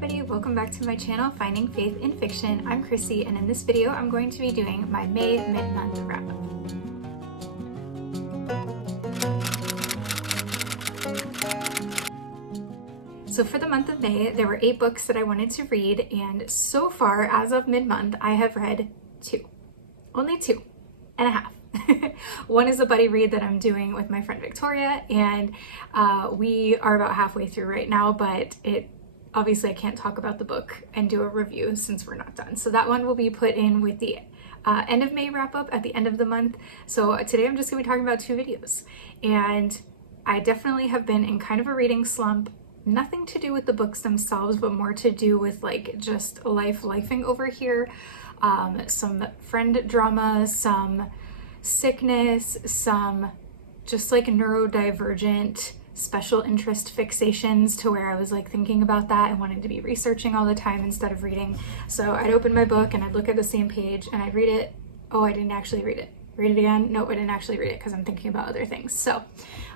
everybody, welcome back to my channel, Finding Faith in Fiction. I'm Chrissy, and in this video I'm going to be doing my May mid-month wrap-up. So for the month of May, there were 8 books that I wanted to read, and so far, as of mid-month, I have read 2. Only 2.5. One is a buddy read that I'm doing with my friend Victoria, and we are about halfway through right now, but obviously I can't talk about the book and do a review since we're not done. So that one will be put in with the end of May wrap up at the end of the month. So today I'm just gonna be talking about 2 videos, and I definitely have been in kind of a reading slump. Nothing to do with the books themselves, but more to do with like just lifing over here. Some friend drama, some sickness, some just like neurodivergent special interest fixations to where I was like thinking about that and wanted to be researching all the time instead of reading. So I'd open my book and I'd look at the same page and I'd read it. Oh, I didn't actually read it. Read it again? No, I didn't actually read it because I'm thinking about other things. So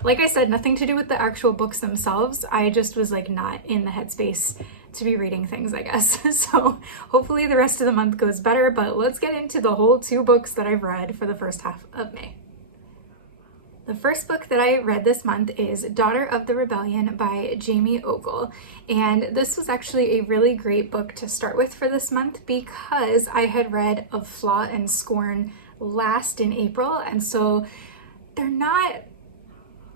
like I said, nothing to do with the actual books themselves. I just was like not in the headspace to be reading things, I guess. So hopefully the rest of the month goes better, but let's get into the whole 2 books that I've read for the first half of May. The first book that I read this month is Daughter of the Rebellion by Jamie Ogle. And this was actually a really great book to start with for this month because I had read Of Flaw and Scorn last in April, and so they're not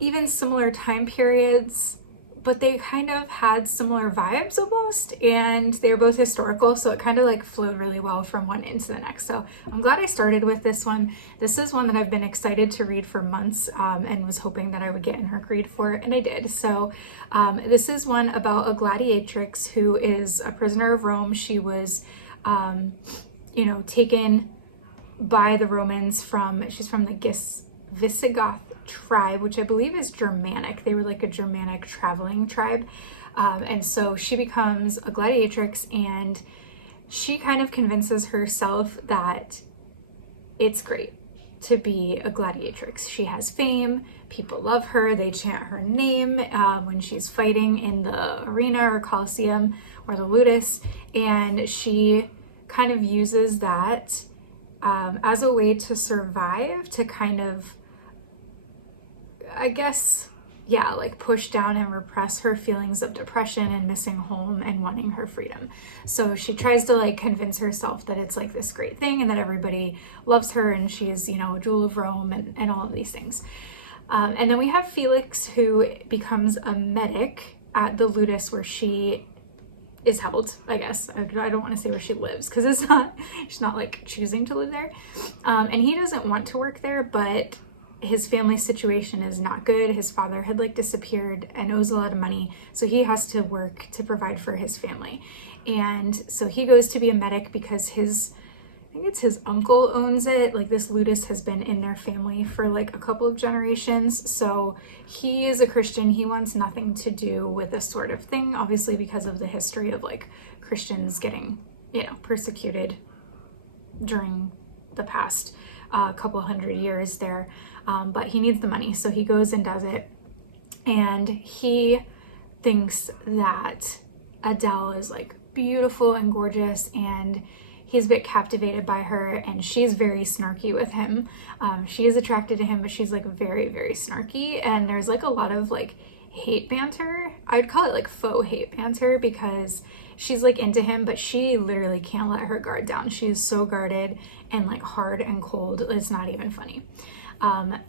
even similar time periods, but they kind of had similar vibes almost, and they're both historical, so it kind of like flowed really well from one into the next. So I'm glad I started with this one. This is one that I've been excited to read for months, and was hoping that I would get in her grade for, and I did. So this is one about a gladiatrix who is a prisoner of Rome. She was taken by the Romans she's from the Visigoth tribe, which I believe is Germanic. They were like a Germanic traveling tribe. And so she becomes a gladiatrix, and she kind of convinces herself that it's great to be a gladiatrix. She has fame, people love her, they chant her name when she's fighting in the arena or Colosseum or the Ludus, and she kind of uses that as a way to survive, to kind of, I guess, yeah, like push down and repress her feelings of depression and missing home and wanting her freedom. So she tries to like convince herself that it's like this great thing and that everybody loves her and she is, a jewel of Rome and all of these things. And then we have Felix, who becomes a medic at the Ludus where she is held, I guess. I don't want to say where she lives because she's not like choosing to live there. And he doesn't want to work there, but his family situation is not good. His father had like disappeared and owes a lot of money, so he has to work to provide for his family. And so he goes to be a medic because I think it's his uncle owns it. Like this Ludus has been in their family for like a couple of generations. So he is a Christian. He wants nothing to do with this sort of thing, obviously because of the history of like Christians getting, persecuted during the past couple hundred years there. But he needs the money, so he goes and does it. And he thinks that Adele is like beautiful and gorgeous, and he's a bit captivated by her, and she's very snarky with him. She is attracted to him, but she's like very, very snarky, and there's like a lot of like hate banter. I'd call it like faux hate banter because she's like into him, but she literally can't let her guard down. She is so guarded and like hard and cold. It's not even funny.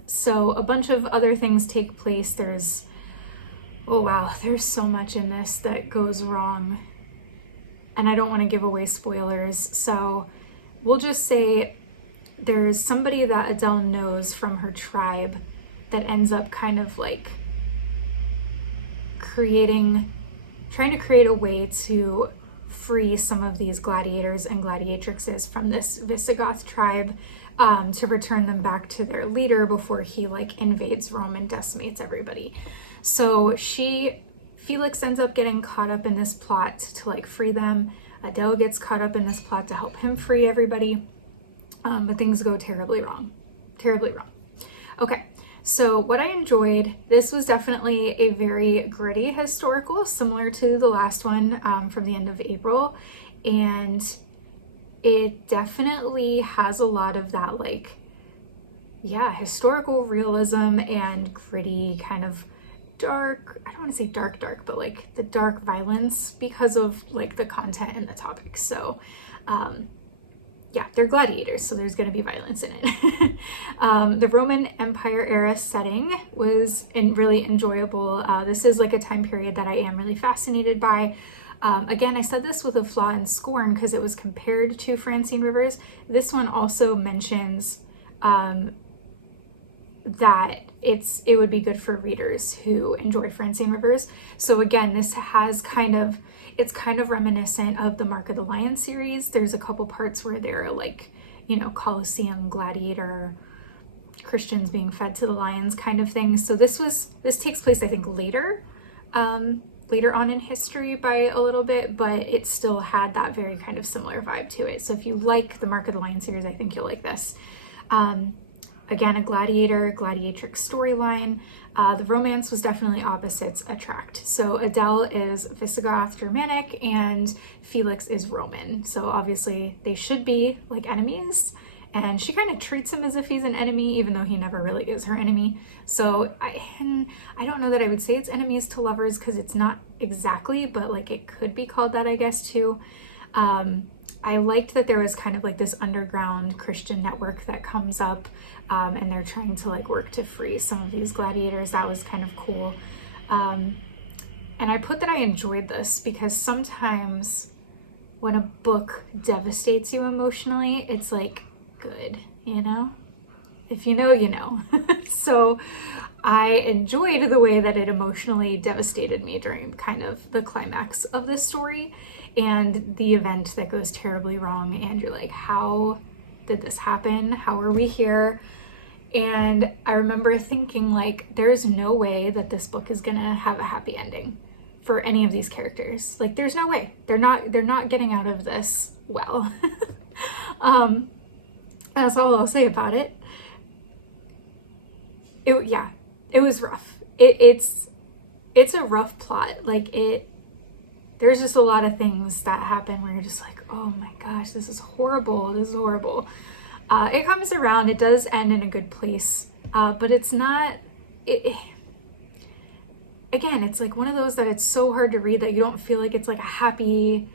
So a bunch of other things take place. There's so much in this that goes wrong, and I don't want to give away spoilers, so we'll just say there's somebody that Adele knows from her tribe that ends up kind of like trying to create a way to free some of these gladiators and gladiatrixes from this Visigoth tribe, to return them back to their leader before he like invades Rome and decimates everybody. So Felix ends up getting caught up in this plot to like free them. Adele gets caught up in this plot to help him free everybody. But things go terribly wrong. Okay, So what I enjoyed, this was definitely a very gritty historical, similar to the last one from the end of April. And it definitely has a lot of that, like, yeah, historical realism and gritty kind of dark, I don't want to say dark, but like the dark violence because of like the content and the topics. So yeah, they're gladiators, so there's going to be violence in it. The Roman Empire era setting was really enjoyable. This is like a time period that I am really fascinated by. Again, I said this with a flaw in scorn because it was compared to Francine Rivers. This one also mentions that it would be good for readers who enjoy Francine Rivers. So again, this has it's kind of reminiscent of the Mark of the Lion series. There's a couple parts where they're like, you know, Colosseum, gladiator, Christians being fed to the lions kind of thing. So this takes place, I think, later on in history by a little bit, but it still had that very kind of similar vibe to it. So if you like the Mark of the Lion series, I think you'll like this. Again, a gladiatrix storyline. The romance was definitely opposites attract. So Adele is Visigoth Germanic and Felix is Roman. So obviously they should be like enemies, and she kind of treats him as if he's an enemy, even though he never really is her enemy. So I don't know that I would say it's enemies to lovers because it's not exactly, but like it could be called that, I guess, too. I liked that there was kind of like this underground Christian network that comes up, and they're trying to like work to free some of these gladiators. That was kind of cool. And I put that I enjoyed this because sometimes when a book devastates you emotionally, it's like good, you know? If you know, you know. So I enjoyed the way that it emotionally devastated me during kind of the climax of this story and the event that goes terribly wrong. And you're like, how did this happen? How are we here? And I remember thinking, like, there's no way that this book is gonna have a happy ending for any of these characters. Like, there's no way. They're not getting out of this well. That's all I'll say about it. It was rough. It's a rough plot. Like, there's just a lot of things that happen where you're just like, oh my gosh, this is horrible. This is horrible. It comes around. It does end in a good place, but it's not. Again, it's like one of those that it's so hard to read that you don't feel like it's like a happy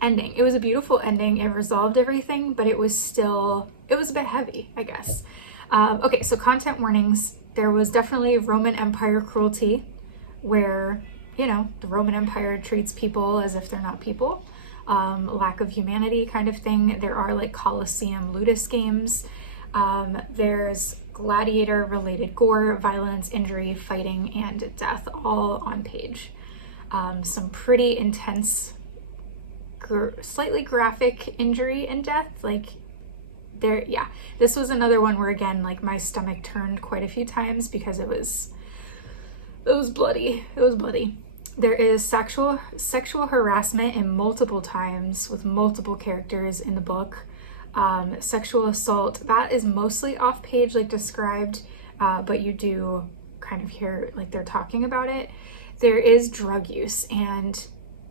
ending. It was a beautiful ending. It resolved everything, but it was a bit heavy, I guess. Okay, so content warnings. There was definitely Roman Empire cruelty, where, you know, the Roman Empire treats people as if they're not people. Lack of humanity kind of thing. There are like Colosseum ludus games. There's gladiator related gore, violence, injury, fighting, and death all on page. Some pretty intense, slightly graphic injury and death. Like this was another one where, again, like my stomach turned quite a few times because it was bloody. It was bloody. There is sexual harassment in multiple times with multiple characters in the book. Sexual assault, that is mostly off page, like described, but you do kind of hear like they're talking about it. There is drug use, and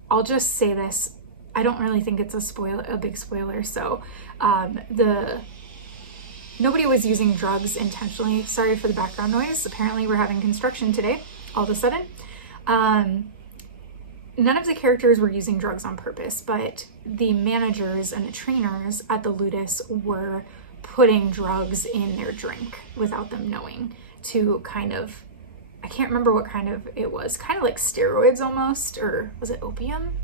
I'll just say this, I don't really think it's a big spoiler. So nobody was using drugs intentionally. Sorry for the background noise. Apparently we're having construction today all of a sudden. None of the characters were using drugs on purpose, but the managers and the trainers at the ludus were putting drugs in their drink without them knowing to kind of, I can't remember what kind of it was, kind of like steroids almost, or was it opium?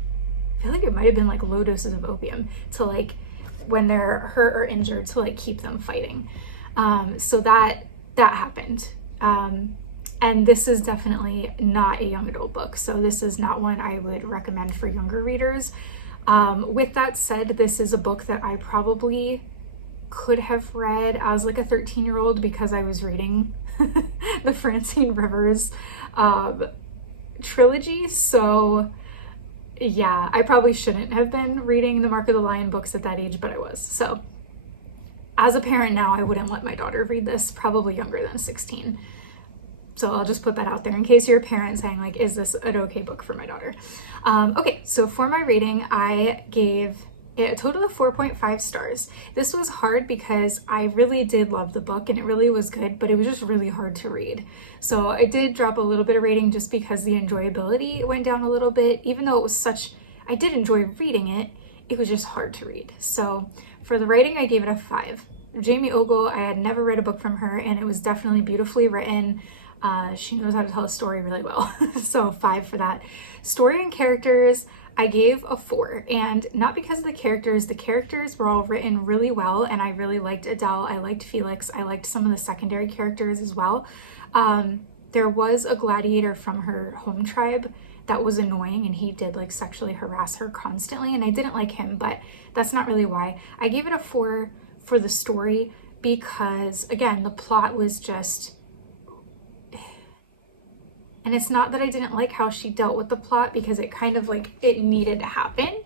I feel like it might have been like low doses of opium to like, when they're hurt or injured, to like keep them fighting. So that happened. And this is definitely not a young adult book, so this is not one I would recommend for younger readers. With that said, this is a book that I probably could have read as like a 13-year-old because I was reading the Francine Rivers trilogy. So yeah, I probably shouldn't have been reading the Mark of the Lion books at that age, but I was. So as a parent now, I wouldn't let my daughter read this, probably younger than 16. So I'll just put that out there in case you're a parent saying like, is this an okay book for my daughter? Okay, so for my rating, I gave it a total of 4.5 stars. This was hard because I really did love the book and it really was good, but it was just really hard to read. So I did drop a little bit of rating just because the enjoyability went down a little bit. Even though it was I did enjoy reading it, it was just hard to read. So for the writing, I gave it a 5. Jamie Ogle, I had never read a book from her and it was definitely beautifully written. She knows how to tell a story really well. So 5 for that. Story and characters, I gave a 4, and not because of the characters were all written really well, and I really liked Adele, I liked Felix, I liked some of the secondary characters as well. There was a gladiator from her home tribe that was annoying, and he did like sexually harass her constantly, and I didn't like him, but that's not really why. I gave it a 4 for the story because, again, the plot was just... And it's not that I didn't like how she dealt with the plot because it kind of like, it needed to happen.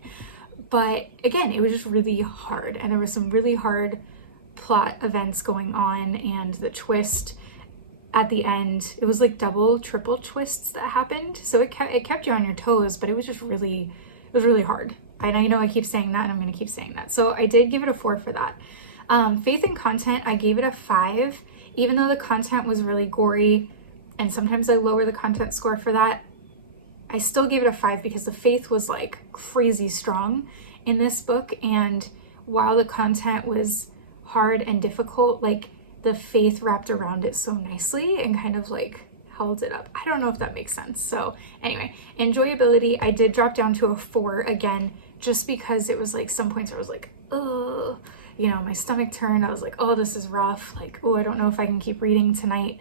But again, it was just really hard. And there was some really hard plot events going on. And the twist at the end, it was like double, triple twists that happened. So it kept you on your toes, but it was just really, it was really hard. And I know I keep saying that and I'm going to keep saying that. So I did give it a 4 for that. Faith and content, I gave it a 5. Even though the content was really gory, and sometimes I lower the content score for that, I still gave it a 5 because the faith was like crazy strong in this book. And while the content was hard and difficult, like the faith wrapped around it so nicely and kind of like held it up. I don't know if that makes sense. So anyway, enjoyability, I did drop down to a 4 again, just because it was like some points where I was like, oh, you know, my stomach turned. I was like, oh, this is rough. Like, oh, I don't know if I can keep reading tonight.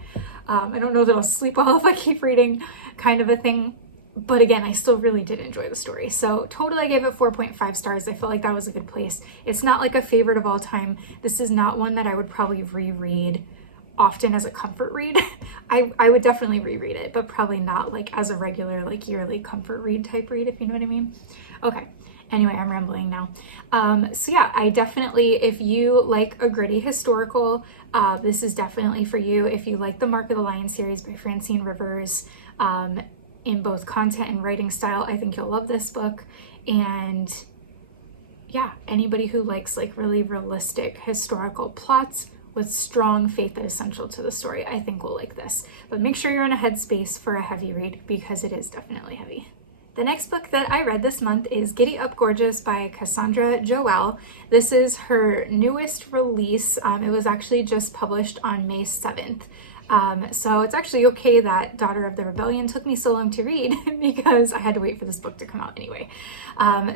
I don't know that I'll sleep well if I keep reading, kind of a thing. But again, I still really did enjoy the story. So total, I gave it 4.5 stars. I felt like that was a good place. It's not like a favorite of all time. This is not one that I would probably reread often as a comfort read. I would definitely reread it, but probably not like as a regular, like yearly comfort read type read, if you know what I mean. Okay. Anyway, I'm rambling now. So yeah, I definitely, if you like a gritty historical, this is definitely for you. If you like the Mark of the Lion series by Francine Rivers, in both content and writing style, I think you'll love this book. And yeah, anybody who likes like really realistic historical plots with strong faith that is central to the story, I think will like this. But make sure you're in a headspace for a heavy read because it is definitely heavy. The next book that I read this month is Giddy Up, 𝘎𝑗𝑠 by Cassandra Joelle. This is her newest release. It was actually just published on May 7th. So it's actually okay that Daughter of the Rebellion took me so long to read because I had to wait for this book to come out anyway.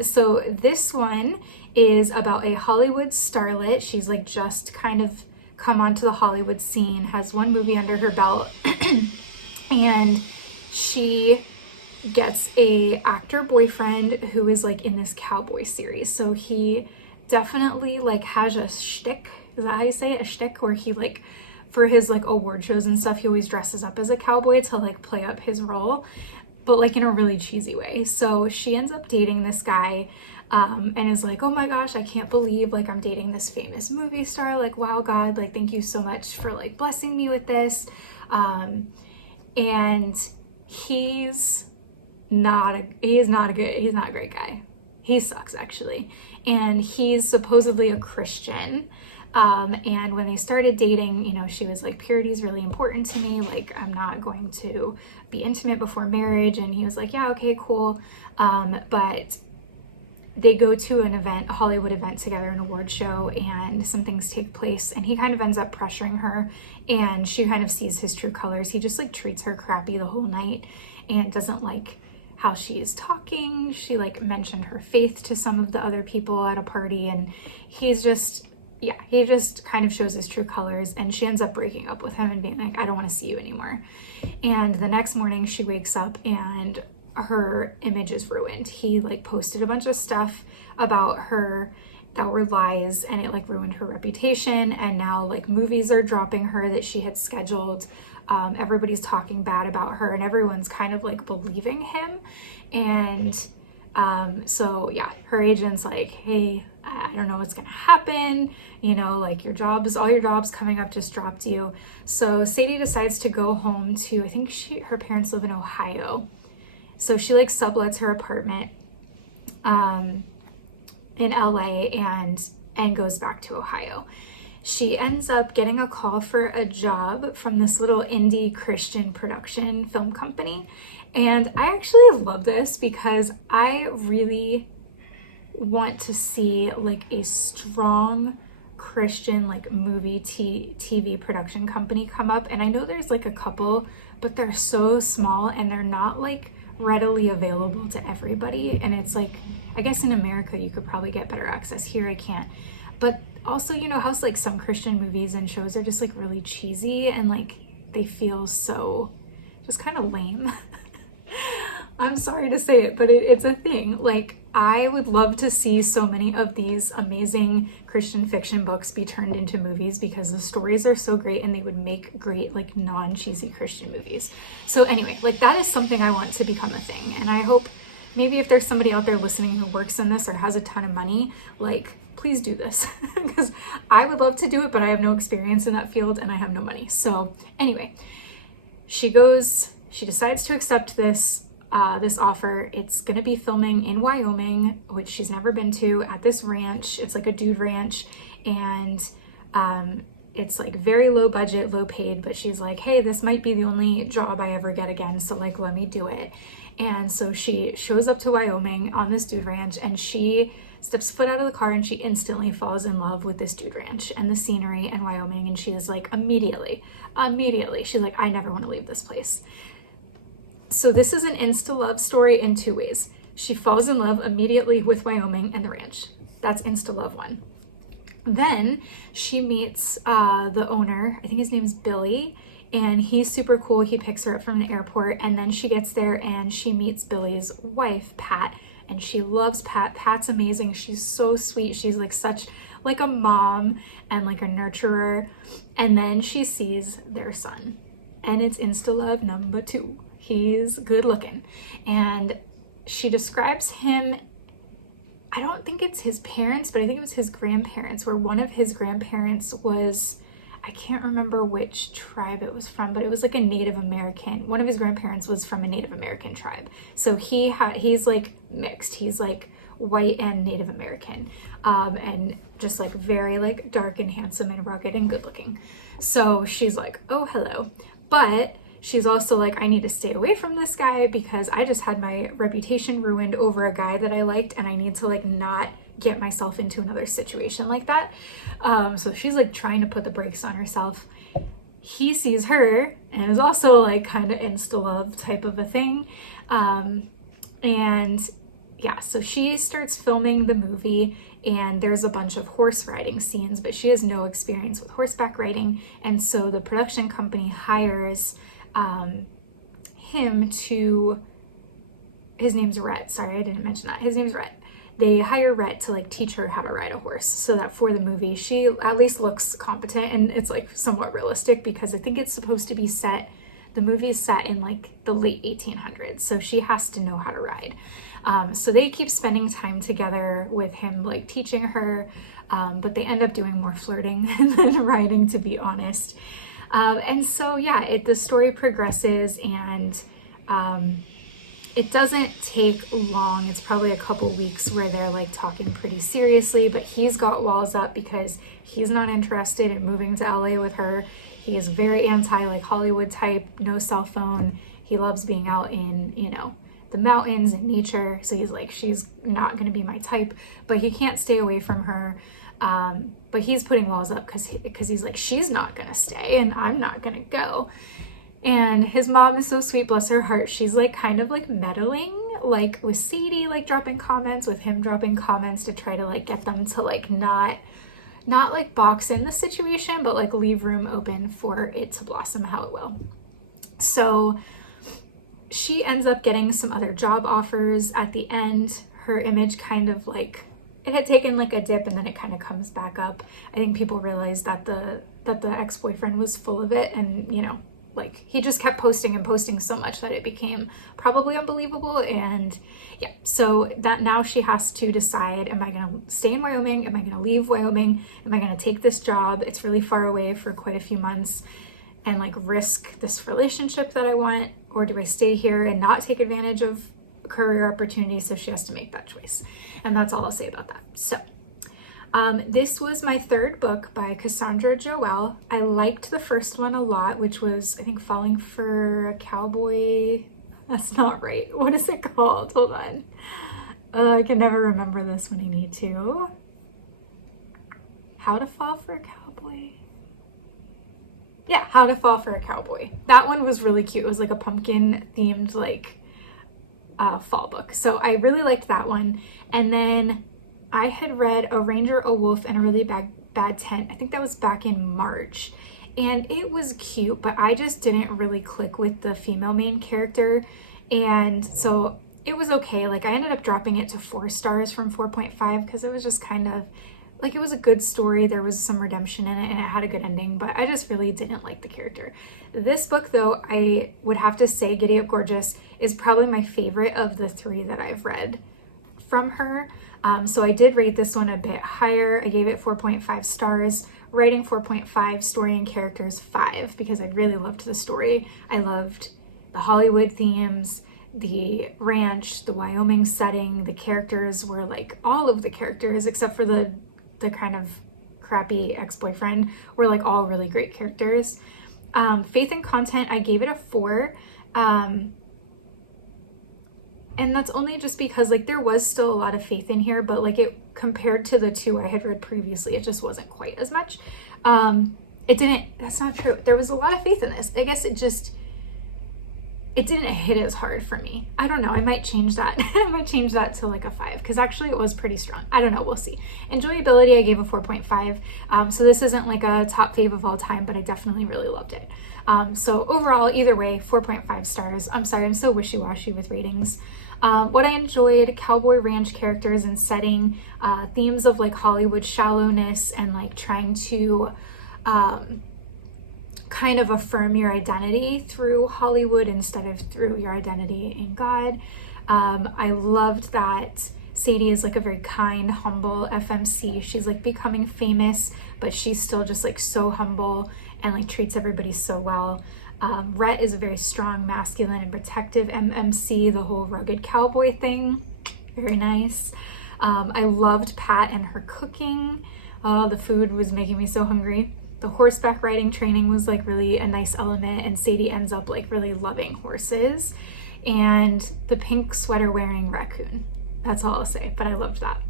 So this one is about a Hollywood starlet. She's like just kind of come onto the Hollywood scene, has one movie under her belt, and she gets a actor boyfriend who is like in this cowboy series. So he definitely like has a shtick. Is that how you say it? A shtick, where he like, for his like award shows and stuff, he always dresses up as a cowboy to like play up his role, but like in a really cheesy way. So she ends up dating this guy, and is like, oh my gosh, I can't believe like I'm dating this famous movie star. Like, wow, God, like thank you so much for like blessing me with this. And he's not a great guy. He sucks actually. And he's supposedly a Christian. And when they started dating, you know, she was like, purity is really important to me. Like, I'm not going to be intimate before marriage. And he was like, yeah, okay, cool. But they go to an event, a Hollywood event together, an award show, and some things take place. And he kind of ends up pressuring her, and she kind of sees his true colors. He just like treats her crappy the whole night and doesn't like how she is talking. She like mentioned her faith to some of the other people at a party, and he's just, yeah, he just kind of shows his true colors, and she ends up breaking up with him and being like, I don't want to see you anymore. And the next morning she wakes up and her image is ruined. He like posted a bunch of stuff about her that were lies, and it like ruined her reputation. And now like movies are dropping her that she had scheduled. Everybody's talking bad about her, and everyone's kind of like believing him. And So yeah, her agent's like, hey, I don't know what's gonna happen, you know, like all your jobs coming up just dropped you. So Sadie decides to go home to, I think her parents live in Ohio. So she like sublets her apartment in LA and goes back to Ohio. She ends up getting a call for a job from this little indie Christian production film company. And I actually love this because I really want to see like a strong Christian like movie TV production company come up. And I know there's like a couple, but they're so small and they're not like readily available to everybody. And it's like, I guess in America you could probably get better access. Here I can't. But also, you know how like some Christian movies and shows are just like really cheesy and like they feel so just kind of lame. I'm sorry to say it, but it's a thing. Like, I would love to see so many of these amazing Christian fiction books be turned into movies because the stories are so great and they would make great like non-cheesy Christian movies. So anyway, like that is something I want to become a thing. And I hope maybe if there's somebody out there listening who works in this or has a ton of money, like please do this because I would love to do it, but I have no experience in that field and I have no money. So anyway, she decides to accept this offer. It's gonna be filming in Wyoming, which she's never been to, at this ranch. It's like a dude ranch, and it's like very low budget, low paid, but she's like, hey, this might be the only job I ever get again, so like let me do it. And so she shows up to Wyoming on this dude ranch, and she steps foot out of the car and she instantly falls in love with this dude ranch and the scenery and Wyoming. And she is like, immediately, she's like, I never want to leave this place. So this is an insta love story in two ways. She falls in love immediately with Wyoming and the ranch. That's insta love one. Then she meets the owner. I think his name's Billy, and he's super cool. He picks her up from the airport, and then she gets there and she meets Billy's wife, Pat, and she loves Pat. Pat's amazing. She's so sweet. She's like such like a mom and like a nurturer. And then she sees their son, and it's insta love number 2. He's good looking, and she describes him, I don't think it's his parents, but I think it was his grandparents, where one of his grandparents was, I can't remember which tribe it was from, but it was like a Native American. One of his grandparents was from a Native American tribe. So he's like mixed. He's like white and Native American, and just like very like dark and handsome and rugged and good looking. So she's like, oh, hello. But she's also like, I need to stay away from this guy because I just had my reputation ruined over a guy that I liked, and I need to like not get myself into another situation like that. So she's like trying to put the brakes on herself. He sees her and is also like kind of insta love type of a thing. And yeah, so she starts filming the movie, and there's a bunch of horse riding scenes, but she has no experience with horseback riding. And so the production company hires him to, his name's Rhett. Sorry, I didn't mention that. His name's Rhett. They hire Rhett to like teach her how to ride a horse so that for the movie she at least looks competent, and it's like somewhat realistic because I think it's supposed to be set, the movie is set in like the late 1800s, so she has to know how to ride. So they keep spending time together with him like teaching her, but they end up doing more flirting than riding, to be honest. And so yeah, the story progresses, and it doesn't take long. It's probably a couple weeks where they're like talking pretty seriously, but he's got walls up because he's not interested in moving to LA with her. He is very anti like Hollywood type, no cell phone. He loves being out in, you know, the mountains and nature. So he's like, she's not going to be my type, but he can't stay away from her. But he's putting walls up because he's like, she's not going to stay and I'm not going to go. And his mom is so sweet, bless her heart. She's like kind of like meddling, like with Sadie, like dropping comments, with him dropping comments to try to like get them to like not like box in the situation, but like leave room open for it to blossom how it will. So she ends up getting some other job offers at the end. Her image kind of like, it had taken like a dip and then it kind of comes back up. I think people realized that the ex-boyfriend was full of it, and you know, like, he just kept posting and posting so much that it became probably unbelievable. And yeah, so that now she has to decide, am I going to stay in Wyoming? Am I going to leave Wyoming? Am I going to take this job? It's really far away for quite a few months and like risk this relationship that I want, or do I stay here and not take advantage of career opportunities? So she has to make that choice. And that's all I'll say about that. So this was my third book by Cassandra Joelle. I liked the first one a lot, which was, I think, Falling for a Cowboy. That's not right. What is it called? Hold on. I can never remember this when I need to. How to Fall for a Cowboy. Yeah, How to Fall for a Cowboy. That one was really cute. It was like a pumpkin themed like fall book. So I really liked that one. And then I had read A Ranger, a Wolf, and a Really Bad Tent. I think that was back in March. And it was cute, but I just didn't really click with the female main character. And so it was okay. Like, I ended up dropping it to 4 stars from 4.5 because it was just kind of like, it was a good story. There was some redemption in it and it had a good ending, but I just really didn't like the character. This book, though, I would have to say Giddy Up, gorgeous is probably my favorite of the 3 that I've read from her. So I did rate this one a bit higher. I gave it 4.5 stars, writing 4.5, story and characters 5, because I really loved the story. I loved the Hollywood themes, the ranch, the Wyoming setting. The characters were like, all of the characters except for the kind of crappy ex-boyfriend were like all really great characters. Faith and content, I gave it a 4. And that's only just because like there was still a lot of faith in here, but like it compared to the 2 I had read previously, it just wasn't quite as much. That's not true. There was a lot of faith in this. I guess it didn't hit as hard for me. I don't know. I might change that. I might change that to like a 5 because actually it was pretty strong. I don't know. We'll see. Enjoyability, I gave a 4.5. So this isn't like a top fave of all time, but I definitely really loved it. So overall, either way, 4.5 stars. I'm sorry, I'm so wishy-washy with ratings. What I enjoyed, cowboy ranch characters and setting, themes of like Hollywood shallowness and like trying to kind of affirm your identity through Hollywood instead of through your identity in God. I loved that Sadie is like a very kind, humble FMC. She's like becoming famous, but she's still just like so humble and like treats everybody so well. Rhett is a very strong, masculine, and protective MMC, the whole rugged cowboy thing. Very nice. I loved Pat and her cooking. The food was making me so hungry. The horseback riding training was like really a nice element, and Sadie ends up like really loving horses. And the pink sweater wearing raccoon. That's all I'll say, but I loved that.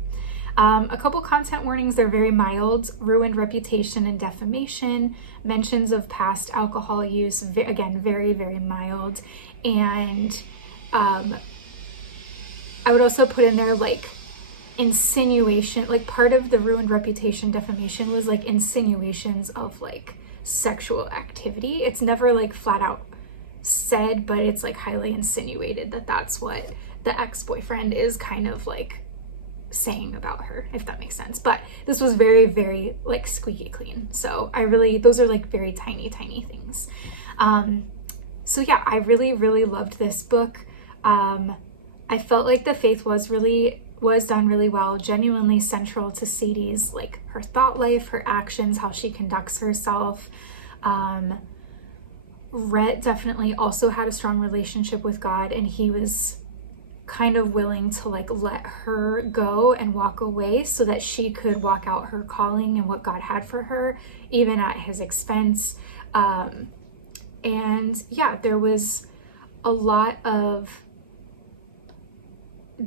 A couple content warnings, they're very mild. Ruined reputation and defamation, mentions of past alcohol use, again, very, very mild. And I would also put in there like insinuation, like part of the ruined reputation defamation was like insinuations of like sexual activity. It's never like flat out said, but it's like highly insinuated that that's what the ex-boyfriend is kind of like saying about her, if that makes sense. But this was very, very like squeaky clean. So those are like very tiny things. So yeah, I really, really loved this book. I felt like the faith was done really well, genuinely central to Sadie's, like her thought life, her actions, how she conducts herself. Rhett definitely also had a strong relationship with God, and he was kind of willing to like let her go and walk away so that she could walk out her calling and what God had for her, even at his expense. And yeah, there was a lot of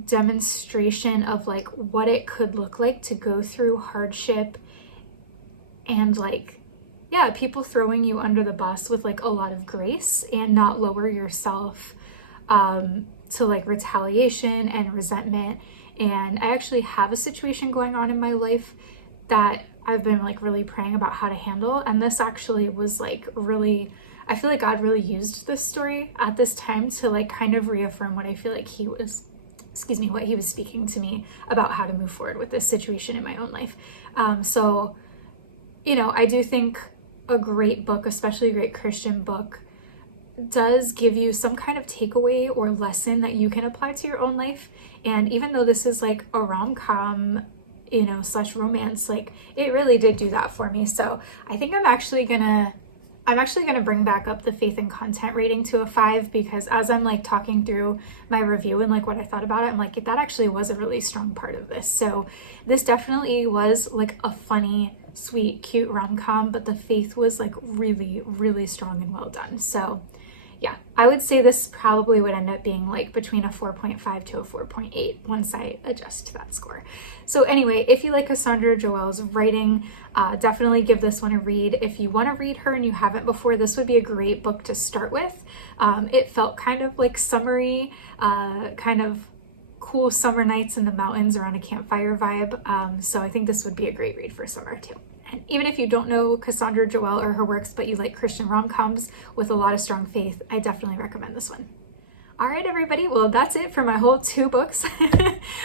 demonstration of like what it could look like to go through hardship and like, yeah, people throwing you under the bus with like a lot of grace and not lower yourself to like retaliation and resentment. And I actually have a situation going on in my life that I've been like really praying about how to handle, and this actually was like really, I feel like God really used this story at this time to like kind of reaffirm what I feel like what he was speaking to me about how to move forward with this situation in my own life. So, you know, I do think a great book, especially a great Christian book, does give you some kind of takeaway or lesson that you can apply to your own life. And even though this is like a rom-com, you know, slash romance, like it really did do that for me. So I think I'm actually gonna bring back up the faith and content rating to a 5, because as I'm like talking through my review and like what I thought about it, I'm like, that actually was a really strong part of this. So this definitely was like a funny, sweet, cute rom-com, but the faith was like really, really strong and well done. So yeah, I would say this probably would end up being like between a 4.5 to a 4.8 once I adjust to that score. So anyway, if you like Cassandra Joelle's writing, definitely give this one a read. If you want to read her and you haven't before, this would be a great book to start with. It felt kind of like summery, kind of cool summer nights in the mountains around a campfire vibe. So I think this would be a great read for summer too. And even if you don't know Cassandra Joelle or her works, but you like Christian rom-coms with a lot of strong faith, I definitely recommend this one. All right, everybody. Well, that's it for my whole 2 books.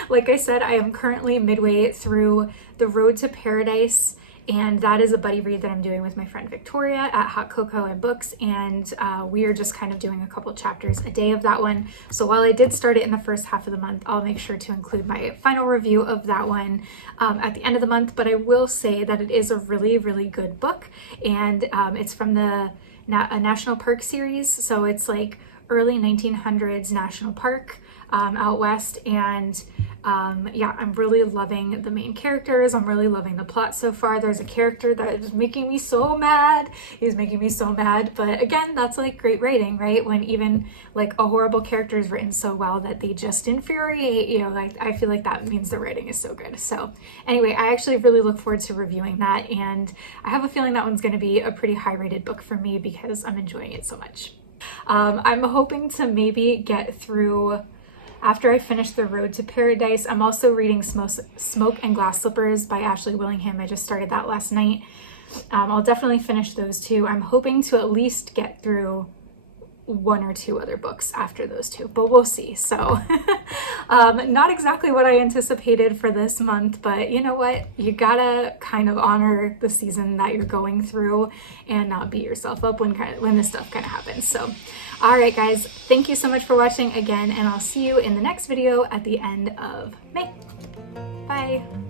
Like I said, I am currently midway through The Road to Paradise, and that is a buddy read that I'm doing with my friend Victoria at Hot Cocoa and Books, and we are just kind of doing a couple chapters a day of that one. So while I did start it in the first half of the month, I'll make sure to include my final review of that one at the end of the month. But I will say that it is a really, really good book, and it's from the National Park series, so it's like early 1900s national park out west. And yeah, I'm really loving the main characters. I'm really loving the plot so far. There's a character that is making me so mad. He's making me so mad. But again, that's like great writing, right? When even like a horrible character is written so well that they just infuriate you. Like, I feel like that means the writing is so good. So anyway, I actually really look forward to reviewing that. And I have a feeling that one's going to be a pretty high rated book for me because I'm enjoying it so much. I'm hoping to maybe get through, after I finish The Road to Paradise, I'm also reading Smoke and Glass Slippers by Ashley Willingham. I just started that last night. I'll definitely finish those 2. I'm hoping to at least get through 1 or 2 other books after those 2, but we'll see. So not exactly what I anticipated for this month, but you know what? You gotta kind of honor the season that you're going through and not beat yourself up when this stuff kind of happens. So all right, guys, thank you so much for watching again, and I'll see you in the next video at the end of May. Bye.